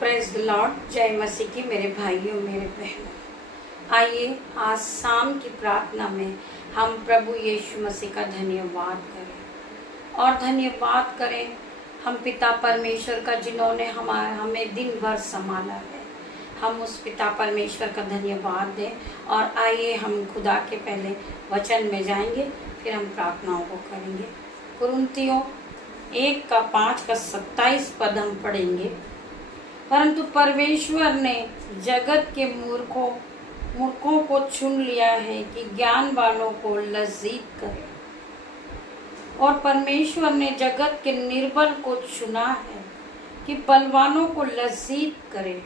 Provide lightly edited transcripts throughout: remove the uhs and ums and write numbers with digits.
Praise the Lord. जय मसीह की मेरे भाइयों मेरे बहनों, आइए आज शाम की प्रार्थना में हम प्रभु यीशु मसीह का धन्यवाद करें और धन्यवाद करें हम पिता परमेश्वर का जिन्होंने हमें दिन भर संभाला है। हम उस पिता परमेश्वर का धन्यवाद दें और आइए हम खुदा के पहले वचन में जाएंगे, फिर हम प्रार्थनाओं को करेंगे। कुरिन्थियों 1:5-27 पद हम पढ़ेंगे। परंतु परमेश्वर ने जगत के मूर्खों को चुन लिया है कि ज्ञान वालों को लज्जित करे, और परमेश्वर ने जगत के निर्बल को चुना है कि बलवानों को लज्जित करे।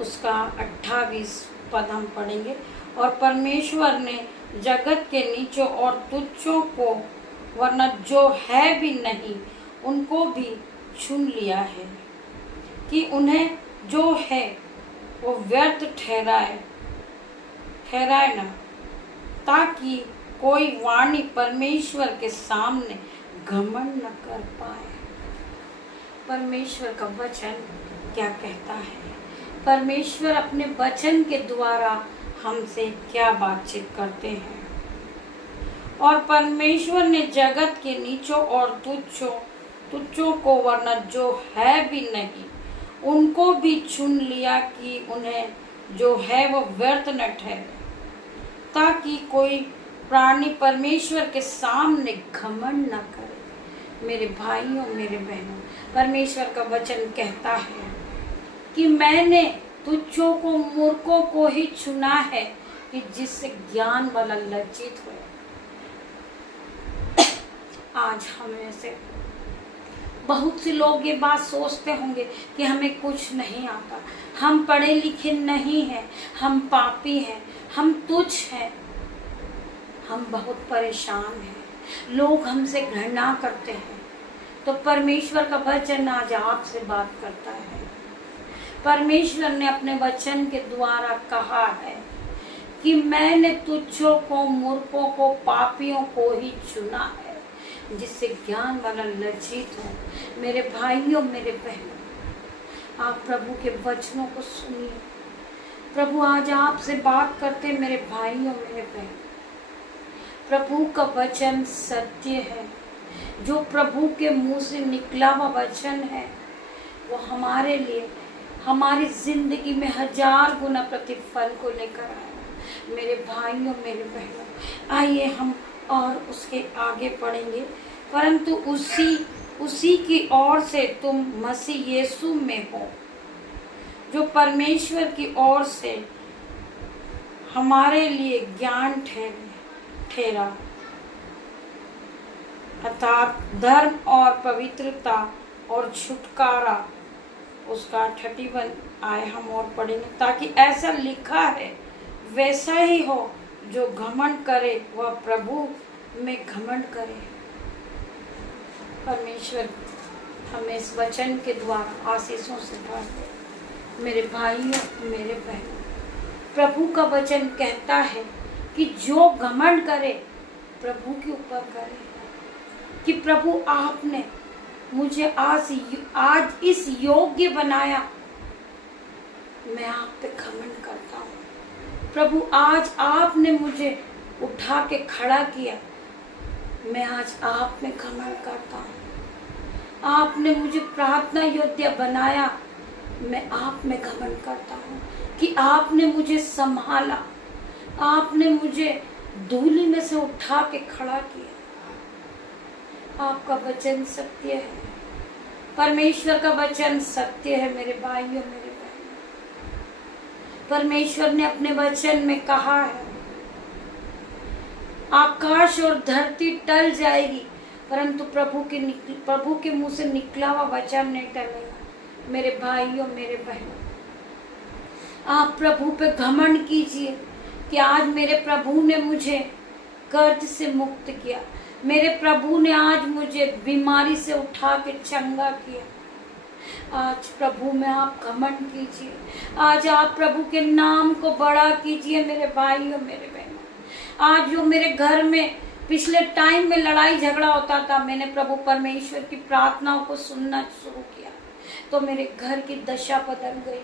उसका 28 पद हम पढ़ेंगे। और परमेश्वर ने जगत के नीचों और तुच्छों को, वरना जो है भी नहीं उनको भी चुन लिया है कि उन्हें जो है वो व्यर्थ ठहराए ना, ताकि कोई वाणी परमेश्वर के सामने घमंड न कर पाए। परमेश्वर का वचन क्या कहता है? परमेश्वर अपने वचन के द्वारा हमसे क्या बातचीत करते हैं। और परमेश्वर ने जगत के नीचों और तुच्छों को, वरना जो है भी नहीं उनको भी चुन लिया कि उन्हें जो है वो व्यर्थ न ठहरे, ताकि कोई प्राणी परमेश्वर के सामने घमंड न करे। मेरे भाइयों मेरे बहनों, परमेश्वर का वचन कहता है कि मैंने तुच्छों को, मूर्खों को ही चुना है कि जिससे ज्ञान वाला लज्जित हो। आज हमें से बहुत से लोग ये बात सोचते होंगे कि हमें कुछ नहीं आता, हम पढ़े लिखे नहीं हैं, हम पापी हैं, हम तुच्छ हैं, हम बहुत परेशान हैं, लोग हमसे घृणा करते हैं। तो परमेश्वर का वचन आज आपसे बात करता है। परमेश्वर ने अपने वचन के द्वारा कहा है कि मैंने तुच्छों को, मूर्खों को, पापियों को ही चुना है जिससे ज्ञान वाला लज्जित हो। मेरे भाइयों मेरे बहनों, आप प्रभु के वचनों को सुनिए। प्रभु आज आपसे बात करते मेरे भाइयों मेरे बहनों। प्रभु का वचन सत्य है। जो प्रभु के मुंह से निकला हुआ वचन है वो हमारे लिए, हमारी जिंदगी में 1000 गुना प्रतिफल को लेकर आया। मेरे भाइयों मेरे बहनों, आइए हम और उसके आगे पढ़ेंगे। परंतु उसी की ओर से तुम मसीह यीशु में हो, जो परमेश्वर की ओर से हमारे लिए ज्ञान ठहरा, अर्थात धर्म और पवित्रता और छुटकारा। उसका 31 आए हम और पढ़ेंगे। ताकि ऐसा लिखा है वैसा ही हो, जो घमंड करे वह प्रभु में घमंड करे। परमेश्वर हमें इस वचन के द्वारा आशीषों से भर दे। मेरे भाइयों मेरे बहनों, प्रभु का वचन कहता है कि जो घमंड करे प्रभु के ऊपर करे, कि प्रभु आपने मुझे आज इस योग्य बनाया, मैं आप पे घमंड करता हूँ। प्रभु आज आपने मुझे उठा के खड़ा किया, मैं आज आप में घमंड करता हूँ। आपने मुझे प्रार्थना योद्धा बनाया, मैं आप में घमंड करता हूँ कि आपने मुझे संभाला, आपने मुझे धूली में से उठा के खड़ा किया। आपका वचन सत्य है, परमेश्वर का वचन सत्य है। मेरे भाइयों मेरे बहनों, परमेश्वर ने अपने वचन में कहा है आकाश और धरती टल जाएगी, परंतु प्रभु के मुंह से निकला हुआ वचन नहीं टलेगा। मेरे भाइयों मेरे बहनों, आप प्रभु पे घमंड कीजिए कि आज मेरे प्रभु ने मुझे कर्ज से मुक्त किया, मेरे प्रभु ने आज मुझे बीमारी से उठा के चंगा किया। आज प्रभु में आप घमंड कीजिए, आज आप प्रभु के नाम को बड़ा कीजिए। मेरे भाइयों मेरे बहनों, आज जो मेरे घर में पिछले टाइम में लड़ाई झगड़ा होता था, मैंने प्रभु परमेश्वर की प्रार्थनाओं को सुनना शुरू किया। तो मेरे घर की दशा बदल गई।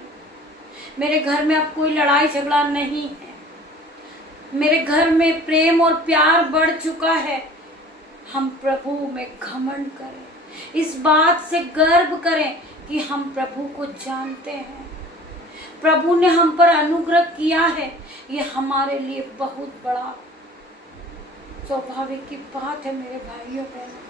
मेरे घर में अब कोई लड़ाई झगड़ा नहीं है। मेरे घर में प्रेम और प्यार बढ़ चुका है। हम प्रभु में घमंड करें, इस बात से गर्व करें कि हम प्रभु को जानते हैं। प्रभु ने हम पर अनुग्रह किया है, ये हमारे लिए बहुत बड़ा स्वाभाविक की बात है। मेरे भाइयों बहनों,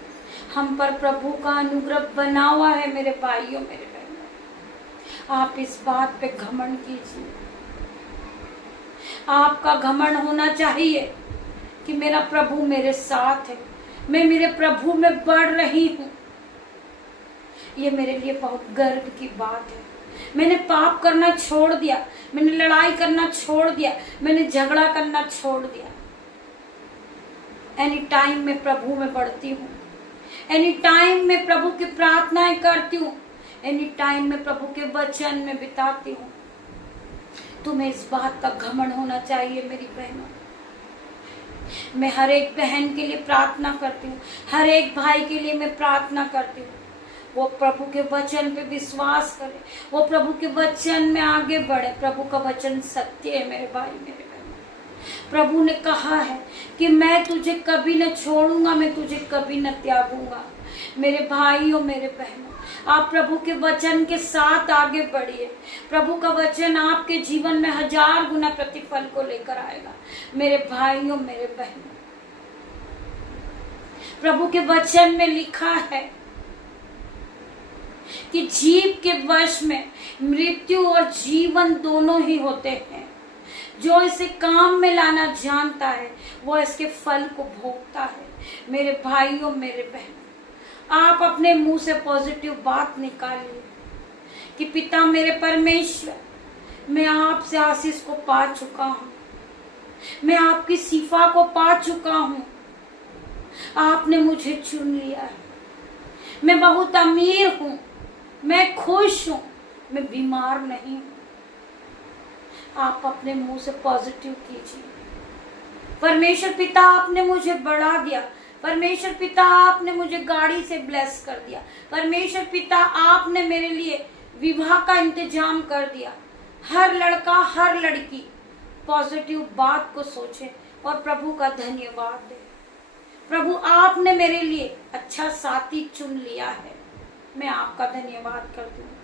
हम पर प्रभु का अनुग्रह बना हुआ है। मेरे भाइयों मेरे बहनों, आप इस बात पे घमंड कीजिए। आपका घमंड होना चाहिए कि मेरा प्रभु मेरे साथ है, मैं मेरे प्रभु में बढ़ रही हूँ। ये मेरे लिए बहुत गर्व की बात है। मैंने पाप करना छोड़ दिया, मैंने लड़ाई करना छोड़ दिया, मैंने झगड़ा करना छोड़ दिया। एनी टाइम मैं प्रभु में बढ़ती हूँ, एनी टाइम मैं प्रभु की प्रार्थनाएं करती हूँ, एनी टाइम मैं प्रभु के वचन में बिताती हूँ। तुम्हें इस बात का घमंड होना चाहिए मेरी बहनों। मैं हर एक बहन के लिए प्रार्थना करती हूँ, हर एक भाई के लिए मैं प्रार्थना करती हूँ। वो प्रभु के वचन पे विश्वास करे, वो प्रभु के वचन में आगे बढ़े। प्रभु का वचन सत्य है मेरे भाई मेरे बहन। प्रभु ने कहा है कि मैं तुझे कभी न छोड़ूंगा, मैं तुझे कभी न त्यागूंगा। मेरे भाइयों मेरे बहनों, आप प्रभु के वचन के साथ आगे बढ़िए। प्रभु का वचन आपके जीवन में 1000 गुना प्रतिफल को लेकर आएगा। मेरे भाइयों मेरे बहनों, प्रभु के वचन में लिखा है कि जीव के वश में मृत्यु और जीवन दोनों ही होते हैं। जो इसे काम में लाना जानता है वो इसके फल को भोगता है। मेरे भाइयों मेरे बहनों, आप अपने मुंह से पॉजिटिव बात निकालिए कि पिता मेरे परमेश्वर, मैं आपसे आशीष को पा चुका हूँ, मैं आपकी सिफा को पा चुका हूँ, आपने मुझे चुन लिया है, मैं बहुत अमीर हूँ, मैं खुश हूँ, मैं बीमार नहीं हूँ। आप अपने मुंह से पॉजिटिव कीजिए। परमेश्वर पिता आपने मुझे बढ़ा दिया, परमेश्वर पिता आपने मुझे गाड़ी से ब्लेस कर दिया, परमेश्वर पिता आपने मेरे लिए विवाह का इंतजाम कर दिया। हर लड़का हर लड़की पॉजिटिव बात को सोचे और प्रभु का धन्यवाद दे। प्रभु आपने मेरे लिए अच्छा साथी चुन लिया है, मैं आपका धन्यवाद करती हूँ।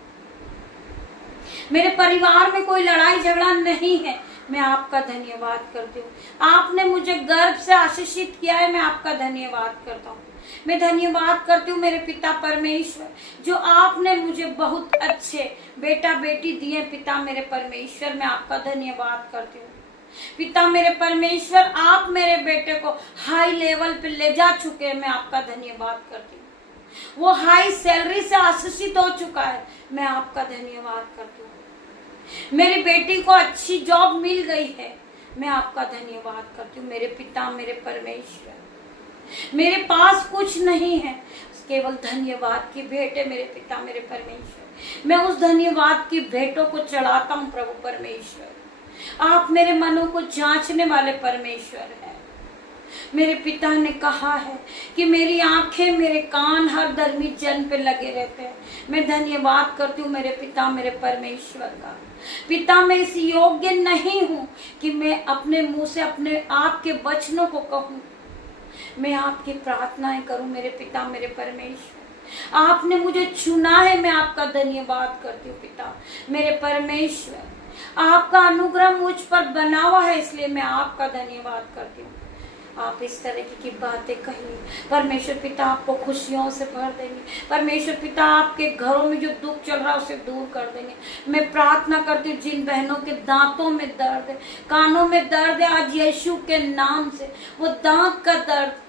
मेरे परिवार में कोई लड़ाई झगड़ा नहीं है, मैं आपका धन्यवाद करती हूँ। आपने मुझे गर्भ से आशीषित किया है, मैं आपका धन्यवाद करता हूँ। मैं धन्यवाद करती हूँ मेरे पिता परमेश्वर, जो आपने मुझे बहुत अच्छे बेटा बेटी दिए। पिता मेरे परमेश्वर, मैं आपका धन्यवाद करती हूँ। पिता मेरे परमेश्वर, आप मेरे बेटे को हाई लेवल पे ले जा चुके हैं, मैं आपका धन्यवाद करती हूँ। वो हाई सैलरी से आशीषित हो चुका है, मैं आपका धन्यवाद करती हूँ। मेरी बेटी को अच्छी जॉब मिल गई है, मैं आपका धन्यवाद करती हूँ। मेरे पिता मेरे परमेश्वर, मेरे पास कुछ नहीं है, केवल धन्यवाद की भेंट है मेरे पिता मेरे परमेश्वर। मैं उस धन्यवाद की भेंटों को चढ़ाता हूँ प्रभु परमेश्वर। आप मेरे मनों को जांचने वाले परमेश्वर हैं। मेरे पिता ने कहा है कि मेरी आंखें मेरे कान हर धर्मी जन पे लगे रहते हैं। मैं धन्यवाद करती हूँ मेरे पिता मेरे परमेश्वर का। पिता, मैं इस योग्य नहीं हूँ कि मैं अपने मुंह से अपने आपके वचनों को कहूँ, मैं आपकी प्रार्थनाएं करूँ। मेरे पिता मेरे परमेश्वर, आपने मुझे चुना है, मैं आपका धन्यवाद करती हूँ। पिता मेरे परमेश्वर, आपका अनुग्रह मुझ पर बना हुआ है, इसलिए मैं आपका धन्यवाद करती हूँ। आप इस तरह की बातें कहिए, परमेश्वर पिता आपको खुशियों से भर देंगे। परमेश्वर पिता आपके घरों में जो दुख चल रहा है उसे दूर कर देंगे। मैं प्रार्थना करती हूँ जिन बहनों के दांतों में दर्द है, कानों में दर्द है, आज यीशु के नाम से वो दांत का दर्द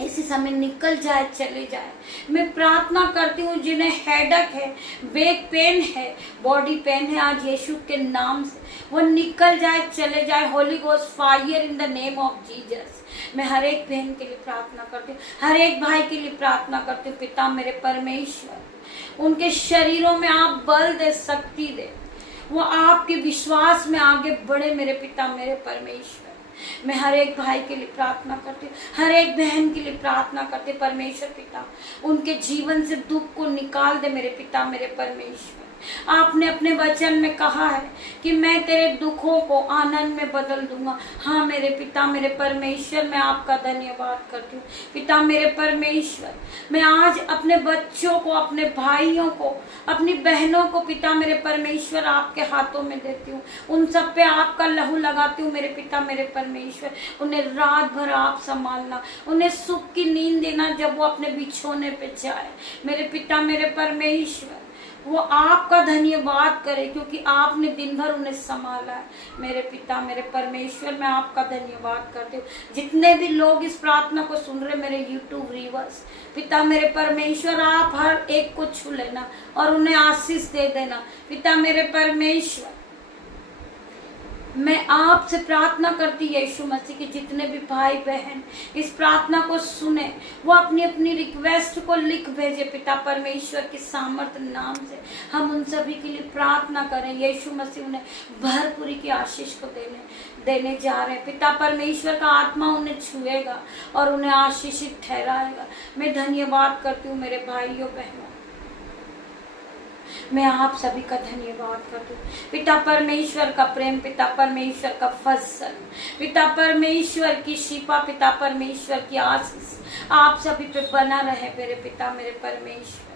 इसी समय निकल जाए, चले जाए। मैं प्रार्थना करती हूँ जिन्हें हेडेक है, बैक पेन है, बॉडी पेन है, आज यीशु के नाम से वो निकल जाए, चले जाए। Holi ghost fire in the name of Jesus. मैं हर एक बहन के लिए प्रार्थना करती हूँ, हर एक भाई के लिए प्रार्थना करती हूँ। पिता मेरे परमेश्वर, उनके शरीरों में आप बल दे, शक्ति दे, वो आपके विश्वास में आगे बढ़े। मेरे पिता मेरे परमेश्वर, मैं हर एक भाई के लिए प्रार्थना करती हूँ, हर एक बहन के लिए प्रार्थना करती हूँ। परमेश्वर पिता उनके जीवन से दुख को निकाल दे मेरे पिता मेरे परमेश्वर। आपने अपने वचन में कहा है कि मैं तेरे दुखों को आनंद में बदल दूंगा। हाँ मेरे पिता मेरे परमेश्वर, मैं आपका धन्यवाद करती हूँ। पिता मेरे परमेश्वर, मैं आज अपने बच्चों को, अपने भाइयों को, अपनी बहनों को पिता मेरे परमेश्वर आपके हाथों में देती हूँ। उन सब पे आपका लहू लगाती हूँ मेरे पिता मेरे परमेश्वर। उन्हें रात भर आप संभालना, उन्हें सुख की नींद देना जब वो अपने बिछोने पे जाए। मेरे पिता मेरे परमेश्वर, वो आपका धन्यवाद करे क्योंकि आपने दिन भर उन्हें संभाला है। मेरे पिता मेरे परमेश्वर, मैं आपका धन्यवाद करती हूँ। जितने भी लोग इस प्रार्थना को सुन रहे मेरे यूट्यूब व्यूअर्स, पिता मेरे परमेश्वर आप हर एक को छू लेना और उन्हें आशीष दे देना। पिता मेरे परमेश्वर, मैं आपसे प्रार्थना करती यीशु मसीह के जितने भी भाई बहन इस प्रार्थना को सुने, वो अपनी अपनी रिक्वेस्ट को लिख भेजे। पिता परमेश्वर के सामर्थ नाम से हम उन सभी के लिए प्रार्थना करें। यीशु मसीह उन्हें भरपूरी की आशीष को देने जा रहे हैं। पिता परमेश्वर का आत्मा उन्हें छुएगा और उन्हें आशीषित ठहराएगा। मैं धन्यवाद करती हूँ मेरे भाइयों बहनों, मैं आप सभी का धन्यवाद करती हूँ। पिता परमेश्वर का प्रेम, पिता परमेश्वर का फजल, पिता परमेश्वर की शिफा, पिता परमेश्वर की आशीष आप सभी पे बना रहे मेरे पिता मेरे परमेश्वर।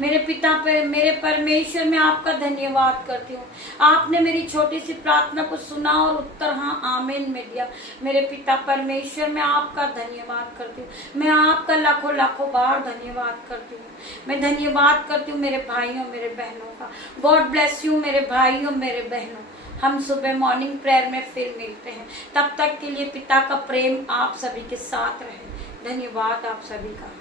मेरे पिता पे मेरे परमेश्वर, मैं आपका धन्यवाद करती हूँ। आपने मेरी छोटी सी प्रार्थना को सुना और उत्तर हाँ आमीन में दिया। मेरे पिता परमेश्वर, मैं आपका धन्यवाद करती हूँ। मैं आपका लाखों लाखों बार धन्यवाद करती हूँ। मैं धन्यवाद करती हूँ मेरे भाइयों मेरे बहनों का। गॉड ब्लेस यू मेरे भाइयों मेरे बहनों। हम सुबह मॉर्निंग प्रेयर में फिर मिलते हैं। तब तक के लिए पिता का प्रेम आप सभी के साथ रहे। धन्यवाद आप सभी का।